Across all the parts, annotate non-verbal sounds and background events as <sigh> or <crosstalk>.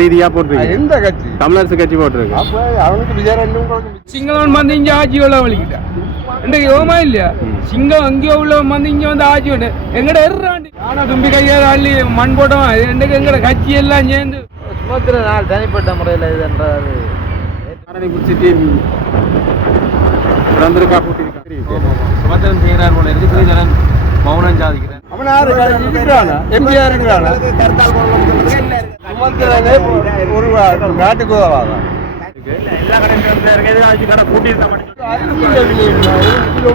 ரீதியா போட்டிருக்கு. எந்த கட்சி? தமிழரசு கட்சி போட்டிருக்கு. அப்ப அவனுக்கு விஜயரண்டும் சிங்களவன் வந்து இங்க ஆட்சி உள்ள வலிக்கிட்டான் இன்றைக்கு யோகமா இல்லையா? சிங்கம் அங்கேயோ உள்ளவன் வந்து இங்க வந்து ஆட்சி உண்டு. எங்கட எறாண்டி ஆனா தும்பி கையால் அள்ளி மண் போட்டவன். இன்றைக்கு எங்கட கட்சி எல்லாம் சேர்ந்து. சுமத்திர நாள் தனிப்பட்ட முறையில் இது என்றாரு காரணி பிடிச்சிட்டு திறந்திருக்கா போட்டிருக்கா? சுமத்திரன் செய்கிறார் போல இருக்கு. எம்பிஆர் இருக்கிறானா சுமந்திரனே ஒரு நாட்டுக்கு உதவாதான்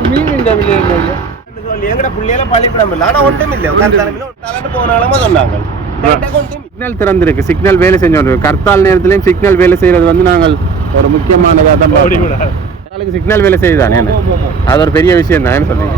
மீன் இந்த விலை இல்லை எங்கட புள்ளையில பள்ளிக்கூடம் இல்ல ஆனா ஒன்றும் இல்ல போனாலுமே சொன்னாங்க சிக்னல் திறந்திருக்கு. சிக்னல் வேலை செஞ்சோம். கர்த்தால் நேரத்திலையும் சிக்னல் வேலை செய்யறது வந்து நாங்கள் ஒரு முக்கியமானதாக தான் நாளைக்கு சிக்னல் வேலை செய்யுதானே? அது ஒரு பெரிய விஷயம் தான் சொன்னீங்க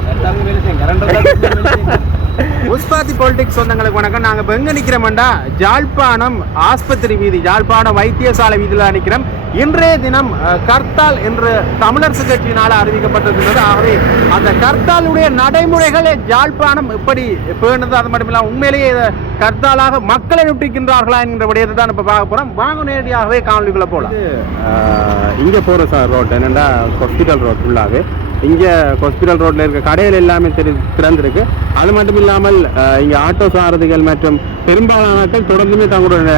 பாலிடிக்ஸ் சொந்தங்களுக்கு வணக்கம். நாங்கள் இப்போ எங்கே நிற்கிறோம்டா ஜாழ்ப்பாணம் ஆஸ்பத்திரி வீதி ஜாழ்ப்பாணம் வைத்தியசாலை வீதியில் நிற்கிறோம் இன்றைய தினம் கர்த்தால் என்று தமிழரசு கட்சியினால் அறிவிக்கப்பட்டிருக்கிறது ஆகவே அந்த கர்த்தாலுடைய நடைமுறைகளை ஜாழ்ப்பாணம் எப்படி பேணுது அது மட்டுமில்லாமல் உண்மையிலேயே இதை கர்த்தாலாக மக்களை நுட்டிக்கின்றார்களா என்கிற விடயத்தை தான் இப்போ பார்க்க போகிறோம் வாங்க நேரடியாகவே காணொலிக்குள்ளே போகலாம் இங்கே போகிற சார் ரோட் என்னென்னா ஹாஸ்பிட்டல் ரோட் ஃபுல்லாகவே இங்கே ஹாஸ்பிட்டல் ரோட்டில் இருக்க கடைகள் எல்லாமே திற திறந்திருக்கு. அது மட்டும் இல்லாமல் இங்கே ஆட்டோ சாரதிகள் மற்றும் பெரும்பாலான தொடர்ந்துமே தங்களுடைய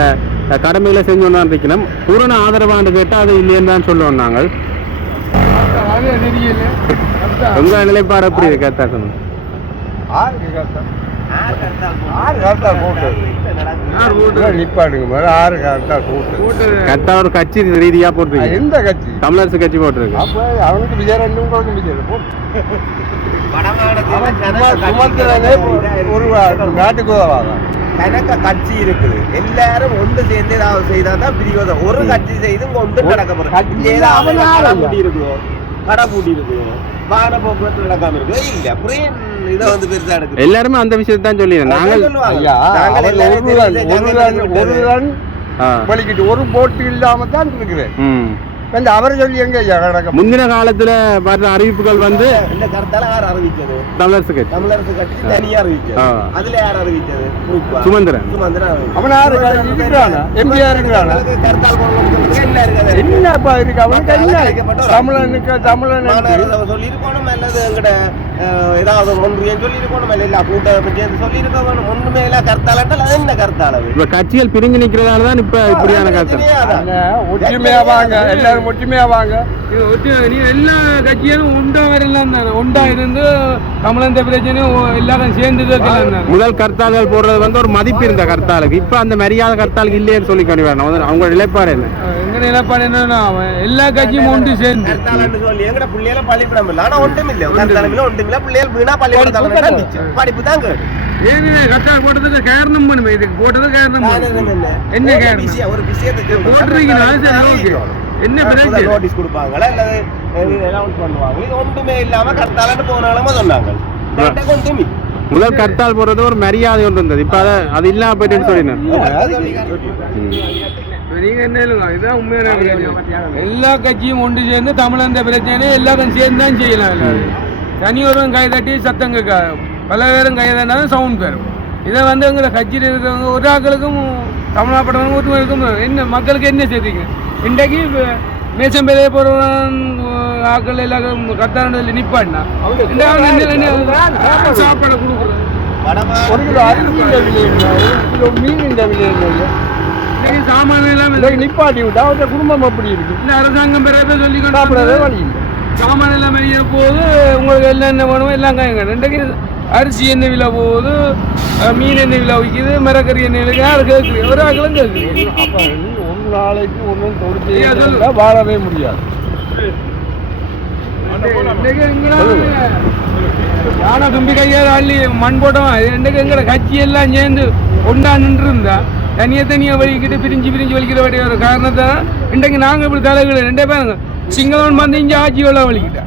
கடமைகளை செஞ்சு கொண்டு இருக்கணும் பூரண ஆதரவான்னு கேட்டால் அது இல்லைன்னு தான் சொல்லுவோம் நாங்கள். உங்கள் நிலைப்பாடு எப்படி இருக்கு கரெக்டா ஒரு கட்சி ரீதியாக போட்டிருக்கு எந்த கட்சி? தமிழரசு கட்சி போட்டிருக்கு. அப்ப அவனுக்கு விஜய் ஒரு நாட்டுக்கு உதவாதான். கணக்க கட்சி இருக்குது. எல்லாரும் ஒன்று சேர்ந்து ஏதாவது செய்தா தான் பிரிவதம் ஒரு கட்சி செய்து இங்க ஒன்று நடக்க. பூட்டி இருக்குதோ கடை பூட்டி இருக்குதோ வாகன போக்குவரத்து நடக்காம இருக்குதோ? இல்ல. இதை வந்து பெருசா எடுக்குது. எல்லாருமே அந்த விஷயத்தை தான் சொல்லிடுறோம் நாங்கள் ஒரு போட்டு இல்லாம தான் இருக்கிறேன். ம் இந்த அவரை சொல்லி எங்க முந்தின காலத்துல வர்ற அறிவிப்புகள் வந்து இந்த கருத்தால யார் அறிவிச்சது? தமிழரசு கட்சி. தமிழரசு கட்சி தனியா அறிவிச்சது. அதுல யார் அறிவிச்சது? சுமந்திரன். சுமந்திரன். அவன் யாரு? இருக்கிறானா எம்பிஆர் இருக்கிறானா என்ன? என்னப்பா இருக்கு? அவனுக்கு என்ன? தமிழனுக்கு தமிழன் மாநகர சொல்லியிருக்கணும் அல்லது எங்கட அஹ், ஏதாவது ஒன்றியம் சொல்லியிருக்கணும் இல்ல கூட்ட பற்றி சொல்லியிருக்க வேணும் ஒண்ணுமே இல்ல கருத்தாளன்றால் அது என்ன கருத்தாளவு இப்ப கட்சிகள் பிரிஞ்சு நிக்கிறதால தான் இப்ப இப்படியான கருத்து ஒற்றுமையா வாங்க எல்லாரும் ஒற்றுமையா வாங்க நீ எல்லா கட்சியும் உண்டா வரலாம் தானே உண்டா இருந்து தமிழந்த பிரச்சனையும் எல்லாரும் சேர்ந்து முதல் கர்த்தால்கள் போடுறது வந்து ஒரு மதிப்பு இருந்த கர்த்தாலுக்கு இப்ப அந்த மரியாதை கர்த்தாலுக்கு இல்லையேன்னு சொல்லி வரணும் அவங்க- அவங்க நிலைப்பாடு என்ன எங்க நிலப்பாடு என்னன்னா அவன் எல்லா கட்சியும் ஒன்று சேர்ந்து. சொல்லி எங்கட பிள்ளைகள பள்ளிக்கூடம் இல்ல. ஆனா ஒன்றும் இல்ல கருத்தாளமில்ல ஒன்றும் இல்ல பிள்ளைகள் வீணா பள்ளிக்கூடம் படிப்பு தான் கேடு. போட்டதுக்கு காரணம் பண்ணுமே இதுக்கு போட்டது காரணம். என்ன? காரணம்? விஷயம், ஒரு விஷயத்தை போட்டிருக்கீங்களா? அது சரி, okay. என்ன பிரச்சனை? நோட்டீஸ் கொடுப்பாங்களா இல்லது அனௌன்ஸ் பண்ணுவாங்க இது ஒன்றுமே போனாலுமே சொன்னாங்க கரெக்டா ஒன்றும் இல்ல. முதல் கர்த்தால் போடுறது ஒரு மரியாதை ஒன்று இருந்தது இப்ப அதை இல்லாம போயிட்டுன்னு சொல்லினேன் நீங்க என்ன இதுதான் உண்மையான. எல்லா கட்சியும் ஒன்று சேர்ந்து தமிழந்த பிரச்சனை எல்லாரும் சேர்ந்து தான் செய்யலாம் எல்லாரும். தனி ஒருவன் கை தட்டி சத்தம் கேட்காது பல பேரும் கை தட்டினாலும் சவுண்ட் பேரும் இதை வந்து எங்களை கட்சியில் இருக்கிறவங்க ஒரு ஆக்களுக்கும் தமிழ்நாட்டவங்க ஒருத்தருக்கும் என்ன மக்களுக்கு என்ன செய்றீங்க இன்றைக்கு இப்ப மேசம்பேலையை போகிறவன் ஆக்கள் எல்லாரும் என்ன- என்ன சாப்பாடு கொடுக்குறது? வடமா- ஒரு கிலோ அரிசி இந்த விலை இல்லை. ஒரு கிலோ மீன் இந்த விலை இல்லை. சாமான் எல்லாம் நிப்பாட்டி விட்டா குடும்பம் அப்படி இருக்கு? இந்த அரசாங்கம் பிறகு சொல்லி சாப்பிடறதே வழி சாமான் எல்லாம் வெளியே போகுது உங்களுக்கு எல்லாம் என்ன வேணுமோ எல்லாம் காய்ங்க இன்றைக்கு அரிசி என்ன விலை போகுது மீன் என்ன விலை விற்கிது மிரக்கறி என்ன விலை யார் கேட்குறீங்க ஒரு ஆக்களும் கேட்குறீங்க அப்ப ஒரு நாளைக்கு ஒன்றும் தொடுத்து வாழவே முடியாது. யானை தும்பி கையால் அள்ளி மண் இன்றைக்கு எங்கட கட்சி எல்லாம் சேர்ந்து ஒன்றா நின்று இருந்தா தனியா தனியா வலிக்கிட்டு பிரிஞ்சு பிரிஞ்சு வலிக்கிற வேண்டிய ஒரு காரணத்தை இன்றைக்கு நாங்கள் இப்படி தலைகள் ரெண்டே பாருங்க சிங்களவன் வந்து இங்கே ஆட்சி உள்ள வலிக்கிட்டா.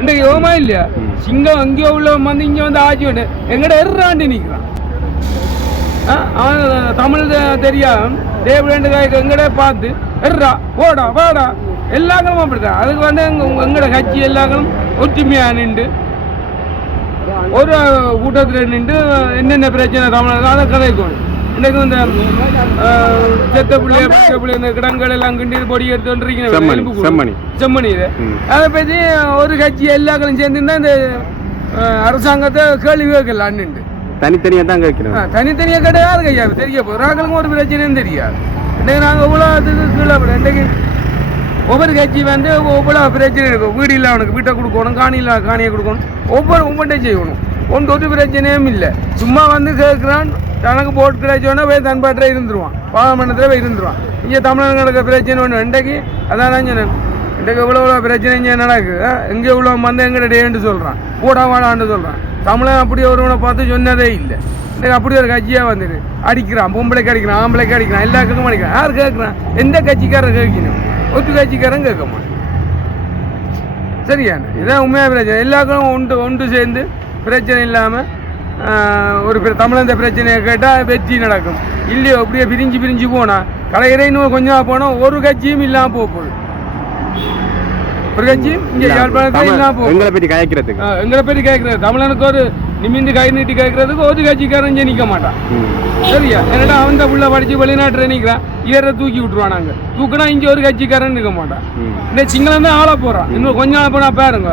இன்றைக்கு யோகமா இல்லையா? சிங்கம் அங்கேயோ உள்ளவன் வந்து இங்கே வந்து ஆட்சி உண்டு. எங்கட எறாண்டி நிற்கிறான் ஆ, அவன் தமிழ் தெரியாம தேவரேண்டு காய்க்கு எங்கடே பார்த்து எர்றா போடா வாடா. எல்லாங்களும் அப்படித்தான். அதுக்கு வந்து எங்க எங்கட கட்சி எல்லாங்களும் ஒற்றுமையா நின்று ஒரு கூட்டத்தில் நின்று என்னென்ன பிரச்சனை தமிழர்கள் அதை கதைக்கணும் இன்னைக்கு இந்த செத்த புள்ளிய பச்சை புள்ளிய இந்த கிடங்கள் எல்லாம் கிண்டி பொடி எடுத்து வந்துருக்கீங்க செம்மணி. செம்மணி. இது. அதை பற்றி ஒரு கட்சி எல்லாங்களும் சேர்ந்து தான் இந்த அரசாங்கத்தை கேள்வி கேட்கல அண்ணிண்டு. தனித்தனியா தான் கேட்கிறோம். தனித்தனியாக யாருக்கு ஐயா தெரிய போகுது. நாங்களுக்கும் ஒரு பிரச்சனையும் தெரியாது. இன்னைக்கு நாங்கள் இவ்வளோ இதுக்கு கீழே போட இன்னைக்கு ஒவ்வொரு கட்சி வந்து ஒவ்வொரு பிரச்சனை இருக்கும் வீடு இல்லை அவனுக்கு. வீட்டை கொடுக்கணும் காணி இல்லை காணியை கொடுக்கணும். ஒவ்வொரு ஒவ்வொன்றையும் செய்யணும். ஒன்று ஒரு பிரச்சனையும் இல்லை. சும்மா வந்து கேட்குறான் தனக்கு போட் கிடைச்சோன்னா போய் தன்பாட்டில் இருந்துருவான். பாராமண்டத்தில் போய் இருந்துருவான். இங்கே தமிழர்களுக்கு பிரச்சனை ஒன்று இன்றைக்கு அதான் நான் சொன்னேன். இன்றைக்கு இவ்வளோ இவ்வளோ பிரச்சனை இங்கே நடக்குது. இங்கே இவ்வளோ வந்து எங்கட டேன்னு சொல்கிறான் கூட வாடான்னு சொல்கிறான் தமிழன் அப்படி ஒருவனை பார்த்து சொன்னதே இல்லை. இன்றைக்கு அப்படி ஒரு கட்சியாக வந்துடு அடிக்கிறான் பொம்பளைக்கு அடிக்கிறான் ஆம்பளைக்கு அடிக்கிறான் எல்லாருக்கும் அடிக்கிறான். யார் கேட்குறான் எந்த கட்சிக்காரன் கேட்கணும் ஒத்து கட்சிக்காரன் கேட்க மாட்டான். சரியான இதான் உண்மையாக பிரச்சனை. எல்லாருக்கும் ஒன்று ஒன்று சேர்ந்து பிரச்சனை இல்லாமல் ஒரு தமிழந்த பிரச்சனையை கேட்டால் வெற்றி நடக்கும். இல்லையோ அப்படியே பிரிஞ்சு பிரிஞ்சு போனால் கலையிற இன்னும் கொஞ்சம் போனால் ஒரு கட்சியும் இல்லாமல் போக போகுது ஒரு கட்சியும் இங்கே யாழ்ப்பாணத்தில் இல்லாமல் போகும் எங்களை பற்றி கயக்கிறதுக்கு. ஆ, எங்களை பற்றி கேட்குறது தமிழனுக்கு ஒரு நிமிந்து கை நீட்டி கேட்கறதுக்கு ஒரு கட்சிக்காரன் நிற்க மாட்டான். சரியா? என்னடா அவன் தான் உள்ள படிச்சு வெளிநாட்டில் நிற்கிறான் இவரை தூக்கி விட்டுருவான் நாங்கள் தூக்குனா இங்கே ஒரு கட்சிக்காரன் நிற்க மாட்டான். இந்த சிங்களம் தான் ஆள போகிறான் இன்னும் கொஞ்ச நாள் போனால் பாருங்க.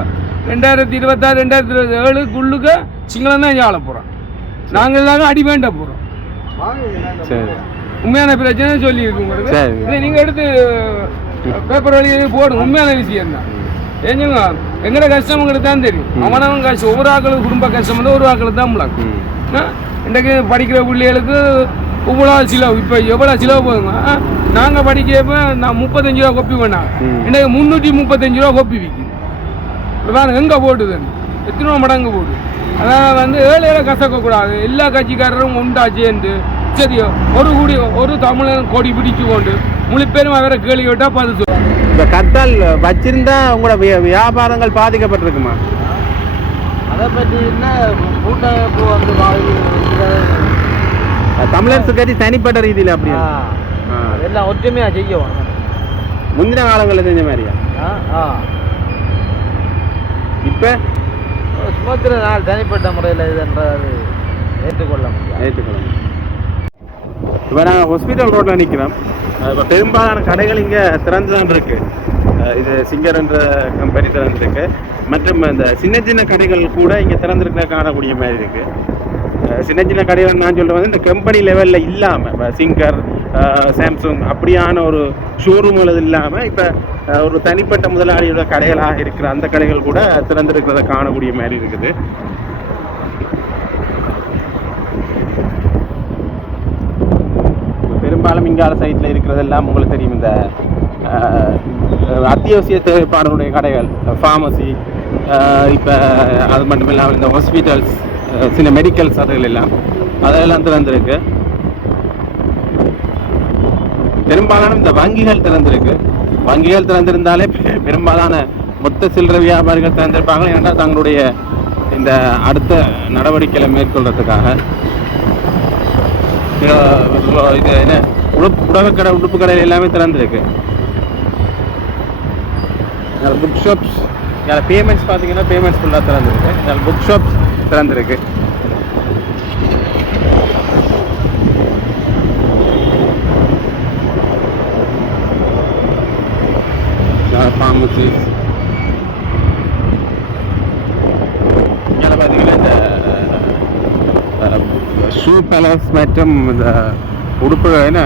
ரெண்டாயிரத்தி இருபத்தாறு ரெண்டாயிரத்தி இருபத்தி ஏழுக்குள்ளுக்க சிங்களம் தான் ஆள போகிறோம் நாங்கள் எல்லாரும் அடி வேண்ட போகிறோம் சரி. உண்மையான பிரச்சனை சொல்லி இருக்கு. இதை நீங்கள் எடுத்து பேப்பர் வழியே போடுங்க உண்மையான விஷயம் தான். ஏஞ்சுங்க எங்கட கஷ்டம் உங்களுக்கு தான் தெரியும். அவனவன் கஷ்டம். ஒவ்வொரு ஆக்களுக்கு குடும்ப கஷ்டம் வந்து ஒரு ஆக்களுக்கு தான் முழக்கம். இன்றைக்கு படிக்கிற பிள்ளைகளுக்கு இவ்வளோ சிலவு. இப்போ எவ்வளோ சிலவு போதுங்க நாங்கள் படிக்கிறப்ப நான் முப்பத்தஞ்சு ரூபா கொப்பி பண்ணாங்க ம். இன்றைக்கு முந்நூற்றி முப்பத்தஞ்சு ரூபா கொப்பி விற்கிது வேறு எங்கே போட்டுது எத்தனை மடங்கு போடு அதான் வந்து ஏழை ஏழை கசக்கக்கூடாது. எல்லா கட்சிக்காரரும் உண்டா சேர்ந்து சரியோ ஒரு கூடி ஒரு தமிழன் கொடி பிடிச்சு கொண்டு முழு பேரும் அவரை கேள்வி விட்டால் பார்த்து சொல்லு. இந்த கத்தால் வச்சிருந்தா உங்களோட வியா- வியாபாரங்கள் பாதிக்கப்பட்டிருக்குமா? அதை பற்றி என்ன கூட்டமைப்பு வந்து தமிழரசு கட்சி தனிப்பட்ட ரீதியில் அப்படி ஆ, அதெல்லாம் ஒற்றுமையாக செய்யணும் முந்தின காலங்களில் செஞ்ச மாதிரியா? ஆ ஆ. இப்போ? சுமத்திர நாள் தனிப்பட்ட முறையில் இதுன்றது ஏற்றுக்கொள்ள முடியாது. முடியும் இப்போ நாங்கள் ஹாஸ்பிட்டல் ரோட்டில் நிற்கிறோம் இப்போ பெரும்பாலான கடைகள் இங்கே திறந்து தான் இருக்கு இது சிங்கர் என்ற கம்பெனி திறந்துருக்கு. மற்றும் இந்த சின்ன சின்ன கடைகள் கூட இங்கே திறந்துருக்க காணக்கூடிய மாதிரி இருக்கு. சின்ன சின்ன கடைகள் நான் சொல்கிறேன் வந்து இந்த கம்பெனி லெவலில் இல்லாமல் சிங்கர் சாம்சங் அப்படியான ஒரு ஷோரூம் இல்லாமல் இப்போ ஒரு தனிப்பட்ட முதலாளியோட கடைகளாக இருக்கிற அந்த கடைகள் கூட திறந்திருக்கிறத காணக்கூடிய மாதிரி இருக்குது. பெரும்பாலும் இங்கால சைட்டில் இருக்கிறதெல்லாம் உங்களுக்கு தெரியும். இந்த அத்தியாவசிய தேவைப்பாடுடைய கடைகள் ஃபார்மசி இப்போ அது மட்டும் இல்லாமல் இந்த ஹாஸ்பிட்டல்ஸ் சில மெடிக்கல்ஸ் அதுகள் எல்லாம் அதெல்லாம் திறந்துருக்கு. பெரும்பாலான இந்த வங்கிகள் திறந்திருக்கு. வங்கிகள் திறந்திருந்தாலே பெரும்பாலான மொத்த சில்லறை வியாபாரிகள் திறந்திருப்பாங்க. ஏன்னா தங்களுடைய இந்த அடுத்த நடவடிக்கைகளை மேற்கொள்றதுக்காக. இது- என்ன? உடுப்பு உணவு உடுப்பு கடை எல்லாமே திறந்துருக்கு. புக் ஷாப்ஸ் பேமெண்ட்ஸ் பார்த்தீங்கன்னா பேமெண்ட்ஸ் ஃபுல்லாக திறந்துருக்கு. புக் ஷாப்ஸ் திறந்துருக்கு. ஃபார்மசிஸ் இங்கே பார்த்தீங்கன்னா இந்த ஷூ பேலஸ் மற்றும் இந்த உடுப்பு என்ன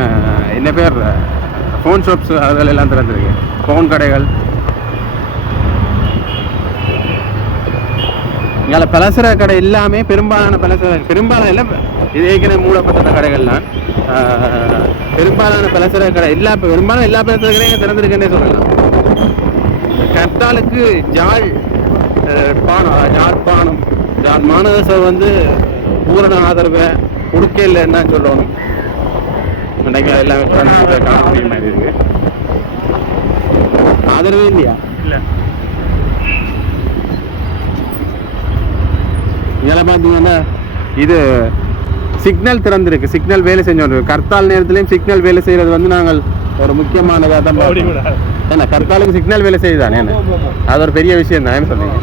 என்ன பேர்? ஃபோன் ஷாப்ஸ் அதில் எல்லாம் திறந்துருக்கு. ஃபோன் கடைகள். இங்கே பலசர கடை எல்லாமே பெரும்பாலான பலசர பெரும்பாலான இல்லை இது ஏற்கனவே மூடப்பட்ட கடைகள்லாம் ஆஹ், பெரும்பாலான பலசர கடை எல்லா பெரும்பாலும் எல்லா பலசர கடையும் திறந்திருக்குன்னே சொல்லலாம். கர்த்தாலுக்கு ஜாழ் பானம். யாழ்ப்பாணம் ஜாழ் மாநகர வந்து பூரண ஆதரவை கொடுக்கல என்ன சொல்லணும். இன்னைக்கு எல்லாமே திறந்து காணக்கூடிய மாதிரி இருக்கு. ஆதரவே இல்லையா? இல்லை. இதெல்லாம் பார்த்தீங்கன்னா இது சிக்னல் திறந்திருக்கு. சிக்னல் வேலை செஞ்சோம் கர்த்தால் நேரத்துலையும் சிக்னல் வேலை செய்யறது வந்து நாங்கள் ஒரு முக்கியமானதாக தான். ஏன்னா கர்த்தாலுக்கு சிக்னல் வேலை செய்யுதானே? என்ன? அது ஒரு பெரிய விஷயம் தான் சொன்னீங்க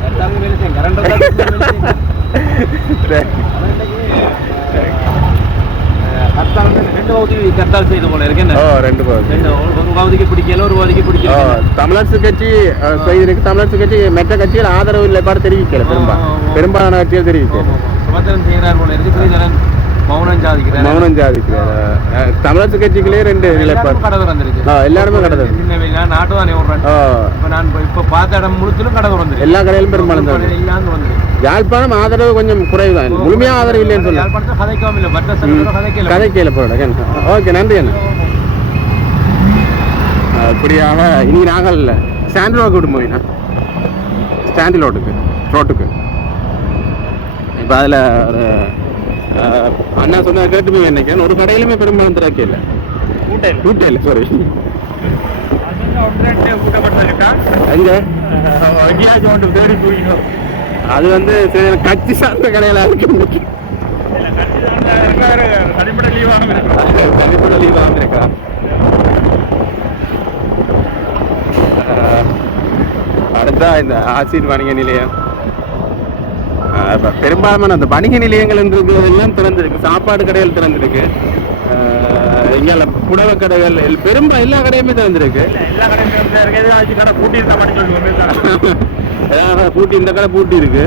தமிழரசு கட்சி தமிழரசு கட்சி மற்ற கட்சிகள் ஆதரவு நிலைப்பாடு தெரிவிக்கல. பெரும்பாலான கட்சிகள் தெரிவிக்கல. மௌனம் சாதிக்கிறார் மௌனம் ஜாதிக்கிறார் அஹ், தமிழரசு கட்சிகளே ரெண்டு நிலைப்பாடு கடை திறந்திருக்கு. எல்லாருமே கடை திறந்து. சின்ன நாட்டு தானே இப்ப நான் இப்ப- பார்த்த இடம் முழுத்திலும் கடை திறந்திருக்கு. எல்லா கடையிலும் பெரும்பாலும் வந்துருக்கு யாழ்ப்பாணம் ஆதரவு கொஞ்சம் குறைவு தான் முழுமையா ஆதரவு இல்லைன்னு சொல்ல யாழ்ப்பாணத்தை கதைக்காம இல்லை. ஓகே நன்றி அண்ணா. அப்படியாக இனி நாங்கள் ஸ்டாண்ட் ரோடு விட்டு போயினா ஸ்டாண்ட் ரோட்டுக்கு ரோட்டுக்கு. இப்போ அதில் ஒரு அண்ணா சொன்ன கேட்டு போய் நினைக்கிறேன் ஒரு கடையிலுமே பெரும்பாலும் திறக்க இல்லை. கூட்டே இல்லை சாரி அது வந்து கட்சி சார்ந்த கடையில இருக்கு. தனிப்பட லீவ் வாங்கிருக்கா அடுத்தா இந்த ஆசிட் வணிக நிலையம். பெரும்பாலான அந்த வணிக நிலையங்கள் எல்லாம் திறந்திருக்கு. சாப்பாடு கடைகள் திறந்திருக்கு. இங்க புடவை கடைகள் பெரும்பா எல்லா கடையுமே திறந்திருக்கு. ஏதாவது <laughs> பூட்டி இந்த கடை பூட்டி இருக்கு.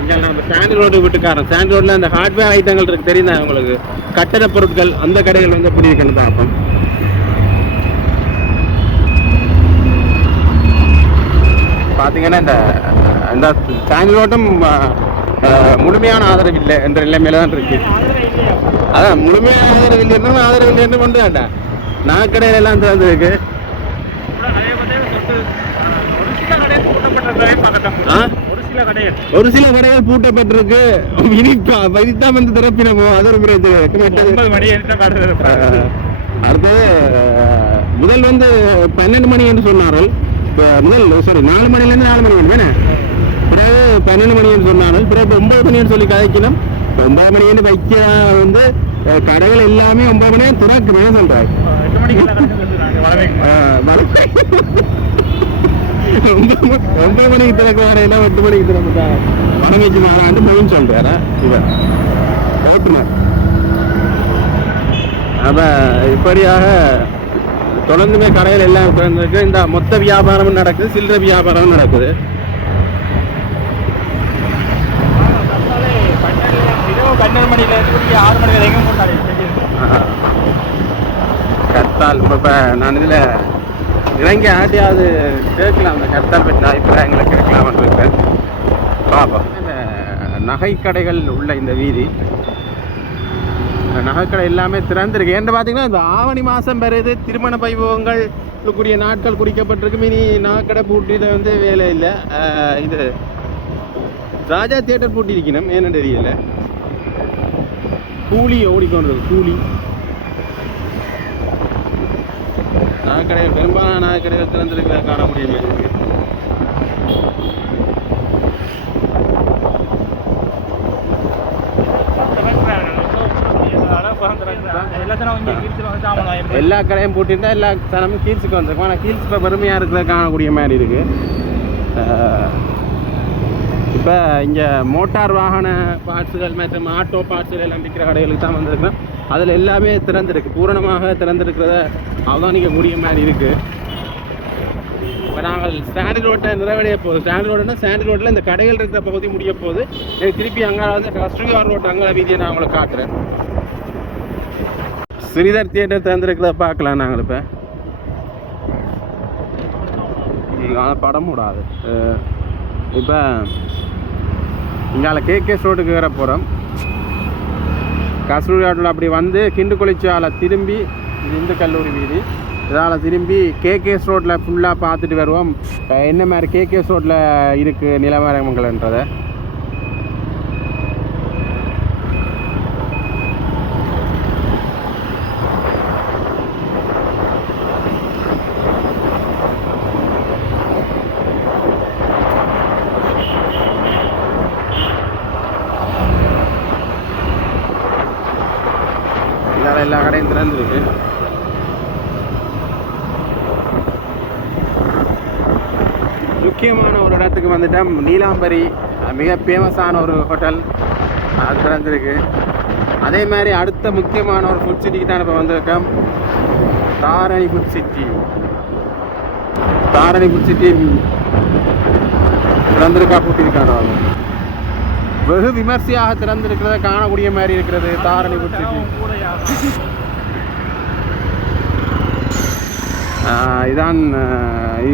இங்க நம்ம ஸ்டாண்ட் ரோடு விட்டுக்காரன். ஸ்டாண்ட் ரோட்ல அந்த ஹார்ட்வேர் ஐட்டங்கள் இருக்கு. தெரியுதா உங்களுக்கு? கட்டட பொருட்கள் அந்த கடைகள் வந்து எப்படி இருக்குன்னு பார்ப்போம். பார்த்தீங்கன்னா இந்த இந்த ஸ்டாண்ட் ரோட்டும் அஹ், முழுமையான ஆதரவு இல்லை என்ற நிலைமையில தான் இருக்கு. அதான் முழுமையான ஆதரவு இல்லை இருந்தாலும் ஆதரவு இல்லை என்று கொண்டு வேண்டாம் நாக்கடையில எல்லாம் திறந்துருக்கு? ஒரு சில கடைகள் பூட்டப்பட்டிருக்கு. இனி ப- பதித்தாம் வந்து திறப்பினமோ அது ஒரு பிரச்சனை அடுத்தது முதல் வந்து பன்னெண்டு மணி என்று சொன்னார்கள். முதல் சாரி நாலு மணிலேருந்து நாலு மணி தானே பிறகு பன்னெண்டு மணி என்று சொன்னார்கள் பிறகு இப்ப ஒன்பது மணின்னு சொல்லி கதைக்கணும். இப்ப ஒன்பது மணின்னு வைக்க வந்து கடைகள் எல்லாமே ஒன்பது மணியே திறக்கணும்னு வளமை. ஒன்பது மணி- ஒன்பது மணிக்கு திறக்க வரையில எட்டு மணிக்கு திறக்க வடமைக்கு மாறாண்டு மொழின்னு சொல்றாரா இவர். ஓட்டுநர் அப்ப இப்படியாக தொடர்ந்துமே கடையில் எல்லாம் திறந்திருக்கு. இந்த மொத்த வியாபாரமும் நடக்குது சில்லறை வியாபாரமும் நடக்குது. ஆஹா. கர்த்தால் இப்போ நான் இதில் இறங்கி ஆட்டியாவது கேட்கலாம் அந்த கர்த்தால் பற்றி அபிப்பிராயங்களை கேட்கலாம்னு இருக்கேன். பாப்போம் இந்த நகை கடைகள் உள்ள இந்த வீதி. நகைக்கடை எல்லாமே திறந்திருக்கு. ஏன்னு பார்த்தீங்கன்னா இந்த ஆவணி மாதம் பெறுது திருமண வைபவங்கள் கூடிய நாட்கள் குறிக்கப்பட்டிருக்கு இனி நகைக்கடை பூட்டியில் வந்து வேலை இல்லை. இது ராஜா தியேட்டர் பூட்டி இருக்கணும் ஏன்னு தெரியல. கூலி ஓடிக்கொண்டிருக்கு கூலி. நகைக்கடைகள் பெரும்பாலான நகைக்கடைகள் திறந்திருக்கிறத காண முடியும். எனக்கு எல்லா கடையும் போட்டிருந்தா எல்லா தனமும் கீழ்ஸுக்கு வந்திருக்கும். ஆனால் கீழ்ஸ் இப்போ பெருமையாக இருக்கிறத காணக்கூடிய மாதிரி இருக்குது இப்போ இங்கே மோட்டார் வாகன பார்ட்ஸுகள் மற்றும் ஆட்டோ பார்ட்ஸுகள் எல்லாம் விற்கிற கடைகளுக்கு தான் வந்திருக்கோம் அதில் எல்லாமே திறந்துருக்கு. பூரணமாக திறந்திருக்கிறத அவதானிக்கக்கூடிய மாதிரி இருக்குது இப்போ நாங்கள் ஸ்டாண்டர்ட் ரோட்டை நிறைவடைய போகுது. ஸ்டாண்ட் ரோடுனா ஸ்டாண்ட் ரோட்டில் இந்த கடைகள் இருக்கிற பகுதி முடிய போகுது. எனக்கு திருப்பி அங்கே வந்து கஸ்டூரிவார் ரோட் அங்கே வீதியை நான் உங்களுக்கு காட்டுறேன். ஸ்ரீதர் தியேட்டர் திறந்துருக்கிறத பார்க்கலாம் நாங்கள் இப்போ. ஆனால் படம் விடாது இப்போ இங்கால கேகேஸ் ரோட்டுக்கு வேற போகிறோம் கஸ்தூரி ரோட்டில் அப்படி வந்து கிண்டு குளிச்சால திரும்பி இது இந்து கல்லூரி வீதி. இதால் திரும்பி கேகேஸ் ரோட்டில் ஃபுல்லாக பார்த்துட்டு வருவோம். என்ன மாதிரி கேகேஸ் ரோட்டில் இருக்குது நிலவரங்கள்ன்றதை இதால் எல்லா கடையும் திறந்துருக்கு முக்கியமான ஒரு இடத்துக்கு வந்துட்டோம் நீலாம்பரி மிக ஃபேமஸான ஒரு ஹோட்டல் அது திறந்துருக்கு அதே மாதிரி அடுத்த முக்கியமான ஒரு ஃபுட் சிட்டிக்கு தான் இப்போ வந்திருக்கோம் Dharani food city Dharani food city திறந்திருக்கா பூட்டியிருக்காரு வெகு விமர்சையாக திறந்திருக்கிறத காணக்கூடிய மாதிரி இருக்கிறது தாரணி ஃபுட் சிட்டி ஆஹ் இதான்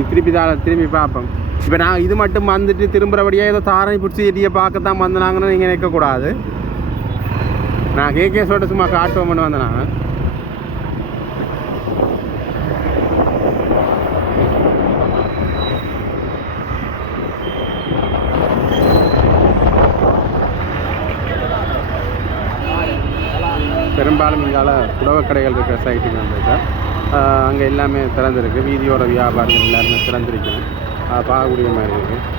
திருப்பி தான் திரும்பி பார்ப்போம். இப்போ நான் இது மட்டும் வந்துட்டு திரும்புகிறபடியாக ஏதோ தாரணி பிடிச்சி எட்டியை பார்க்க தான் வந்தனாங்கன்னு நீங்கள் நினைக்கக்கூடாது நான் கேகே சொல்லிட்டு சும்மா காட்டுவோம்னு வந்தேன் பெரும்பாலும் இங்கால உணவுக் கடைகள் இருக்கிற சைட்டுக்கு வந்திருக்கேன் அங்கே எல்லாமே திறந்துருக்கு. வீதியோட வியாபாரிகள் எல்லாருமே திறந்துருக்கணும் பார்க்கக்கூடிய மாதிரி இருக்குது